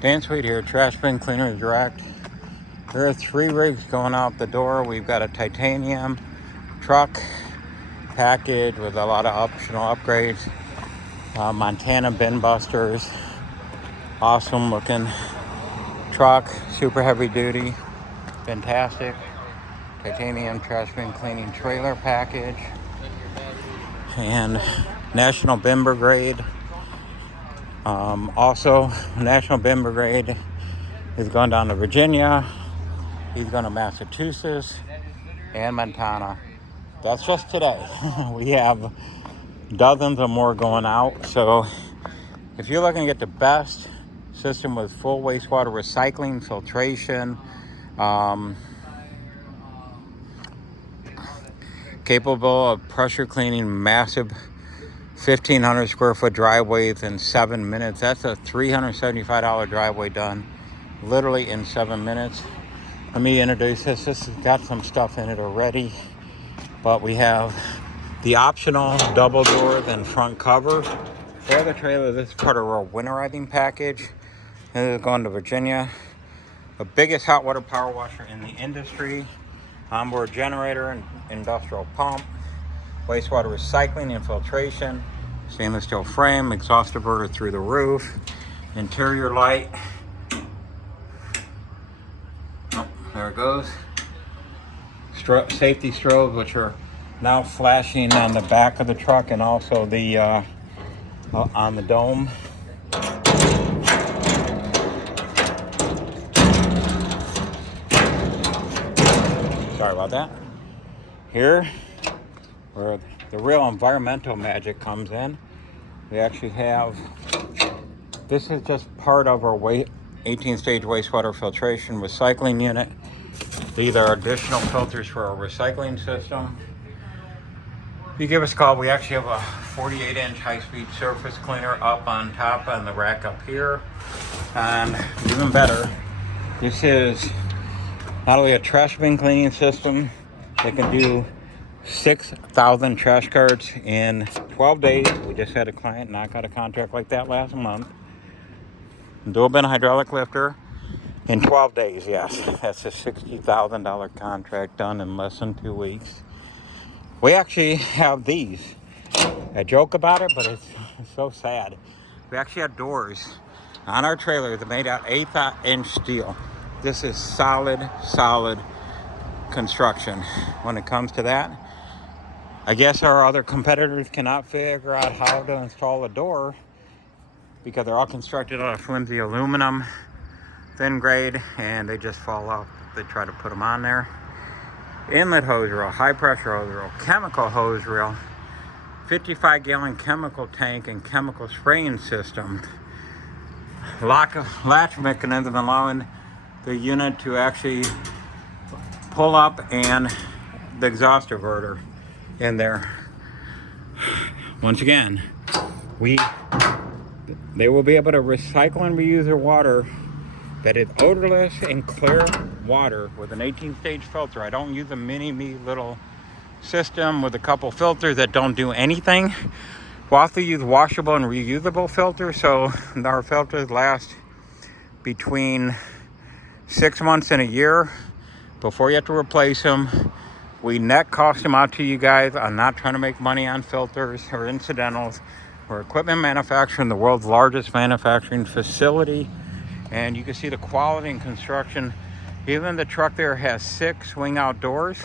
Dan Sweet here, Trash Bin Cleaner Direct. There are 3 rigs going out the door. We've got a titanium truck package with a lot of optional upgrades. Montana bin busters. Awesome looking truck, super heavy duty. Bintastic. Titanium trash bin cleaning trailer package. And National Bin Brigade. Also, National Bin Brigade is going down to Virginia. He's going to Massachusetts and Montana. That's just today. We have dozens or more going out. So if you're looking to get the best system with full wastewater recycling, filtration, capable of pressure cleaning massive 1,500 square foot driveways in 7 minutes. That's a $375 driveway done literally in 7 minutes. Let me introduce this. This has got some stuff in it already, but we have the optional double door and front cover for the trailer. This is part of our winterizing package. This is going to Virginia. The biggest hot water power washer in the industry. Onboard generator and industrial pump. Wastewater recycling and filtration, stainless steel frame, exhaust diverter through the roof, interior light. Oh, there it goes. Safety strobes, which are now flashing on the back of the truck and also the on the dome. Sorry about that. Here, where the real environmental magic comes in, we actually have, this is just part of our 18-stage wastewater filtration recycling unit. These are additional filters for our recycling system. If you give us a call, we actually have a 48-inch high-speed surface cleaner up on top on the rack up here. And even better, this is not only a trash bin cleaning system that can do 6,000 trash carts in 12 days. We just had a client knock out a contract like that last month. Dual bin hydraulic lifter in 12 days, yes. That's a $60,000 contract done in less than 2 weeks. We actually have these. I joke about it, but it's so sad. We actually have doors on our trailer that made out 8-inch steel. This is solid construction when it comes to that. I guess our other competitors cannot figure out how to install a door because they're all constructed out of flimsy aluminum, thin grade, and they just fall off. They try to put them on there. Inlet hose reel, high pressure hose reel, chemical hose reel, 55-gallon chemical tank and chemical spraying system. Latch mechanism allowing the unit to actually pull up, and the exhaust diverter in there. Once again, they will be able to recycle and reuse their water that is odorless and clear water with an 18-stage filter. I don't use a mini-me little system with a couple filters that don't do anything. We also use washable and reusable filters, so our filters last between 6 months and a year before you have to replace them. We net cost them out to you guys. I'm not trying to make money on filters or incidentals. We're equipment manufacturing, the world's largest manufacturing facility. And you can see the quality and construction. Even the truck there has 6 swing out doors.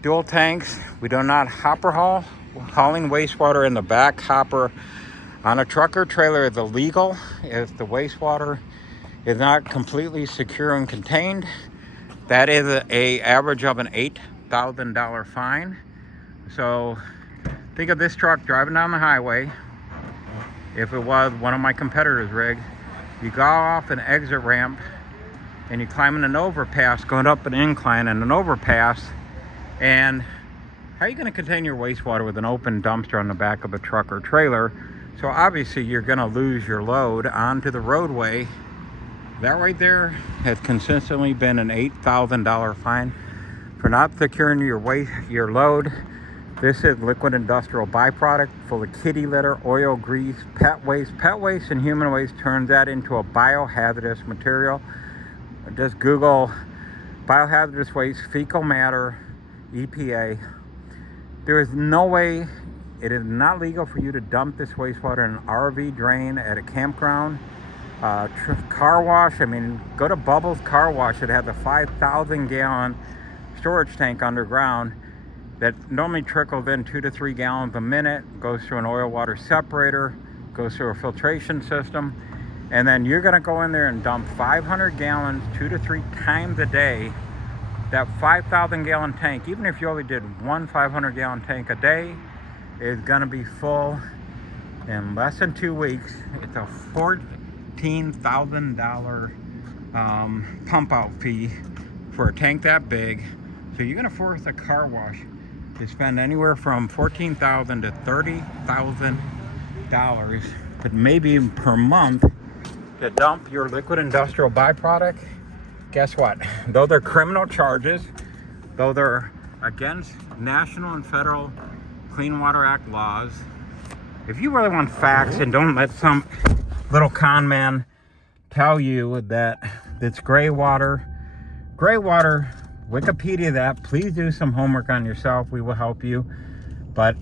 Dual tanks. We do not hopper haul. Hauling wastewater in the back hopper on a truck or trailer is illegal if the wastewater is not completely secure and contained. That is a average of an $8,000 fine. So think of this truck driving down the highway. If it was one of my competitors' rig, you go off an exit ramp and you climb in an overpass, going up an incline and an overpass. And how are you going to contain your wastewater with an open dumpster on the back of a truck or trailer? So obviously you're going to lose your load onto the roadway. That right there has consistently been an $8,000 fine for not securing your load This is liquid industrial byproduct full of kitty litter, oil, grease, pet waste. Pet waste and human waste turns that into a biohazardous material. Just Google biohazardous waste, fecal matter, EPA. There is no way, it is not legal for you to dump this wastewater in an RV drain at a campground, car wash. I mean, go to Bubbles Car Wash. It has a 5,000 gallon storage tank underground that normally trickles in 2 to 3 gallons a minute, goes through an oil water separator, goes through a filtration system, and then you're gonna go in there and dump 500 gallons 2 to 3 times a day. That 5,000 gallon tank, even if you only did one 500 gallon tank a day, is gonna be full in less than 2 weeks. It's a $14,000 pump out fee for a tank that big. So you're gonna force a car wash to spend anywhere from $14,000 to $30,000, but maybe per month, to dump your liquid industrial byproduct. Guess what? Though they're criminal charges, though they're against national and federal Clean Water Act laws, if you really want facts and don't let some little con man tell you that it's gray water, Wikipedia that, please do some homework on yourself. We will help you. But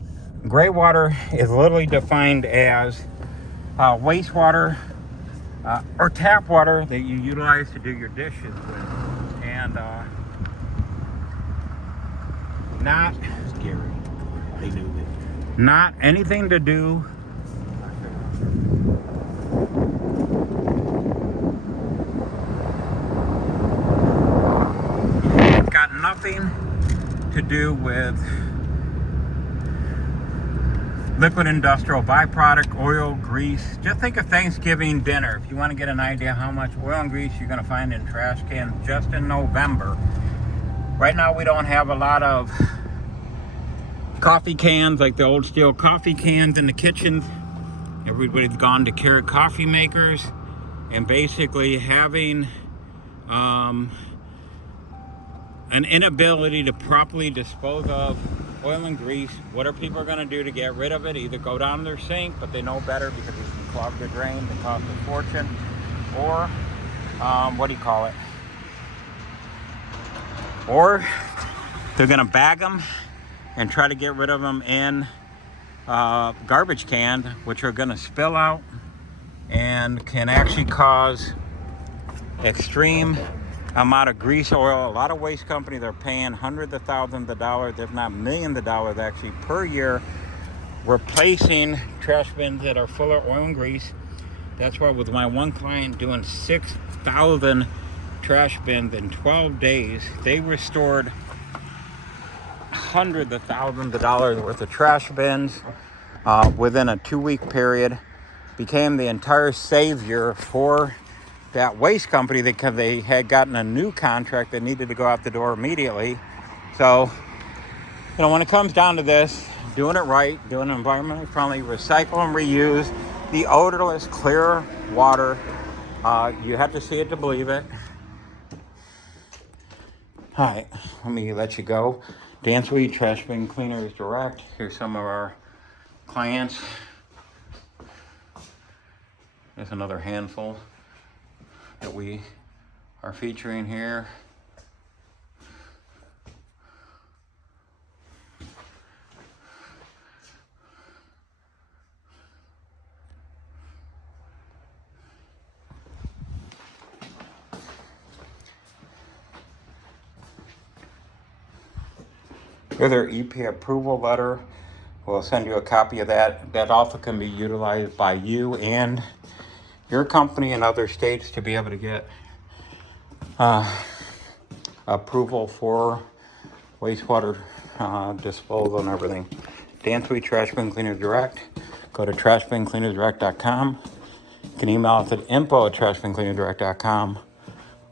gray water is literally defined as wastewater or tap water that you utilize to do your dishes with, and not scary. They knew that. Not anything to do. It's got nothing to do with liquid industrial byproduct, oil, grease. Just think of Thanksgiving dinner. If you want to get an idea how much oil and grease you're going to find in trash cans just in November. Right now we don't have a lot of coffee cans, like the old steel coffee cans in the kitchens. Everybody's gone to Keurig coffee makers, and basically having an inability to properly dispose of oil and grease. What are people going to do to get rid of it? Either go down their sink, but they know better because it can clog the drain, it costs a fortune, or what do you call it? Or they're going to bag them and try to get rid of them in garbage can, which are going to spill out and can actually cause extreme amount of grease, oil. A lot of waste companies are paying hundreds of thousands of dollars, if not millions of dollars actually, per year, replacing trash bins that are full of oil and grease. That's why with my one client doing 6,000 trash bins in 12 days, they restored hundreds of thousands of dollars worth of trash bins within a 2-week period. Became the entire savior for that waste company because they had gotten a new contract that needed to go out the door immediately. So, you know, when it comes down to this, doing it right, doing it environmentally friendly, recycle and reuse, the odorless, clear water, you have to see it to believe it. All right, let me let you go. Dan Sweet, Trash Bin Cleaners Direct. Here's some of our clients. There's another handful that we are featuring here. With their EP approval letter, we'll send you a copy of that. That also can be utilized by you and your company in other states to be able to get approval for wastewater disposal and everything. Dan Sweet, Trash Bin Cleaners Direct. Go to trashbincleanersdirect.com. You can email us at info@trashbincleanersdirect.com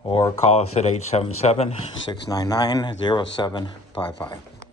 or call us at 877-699-0755.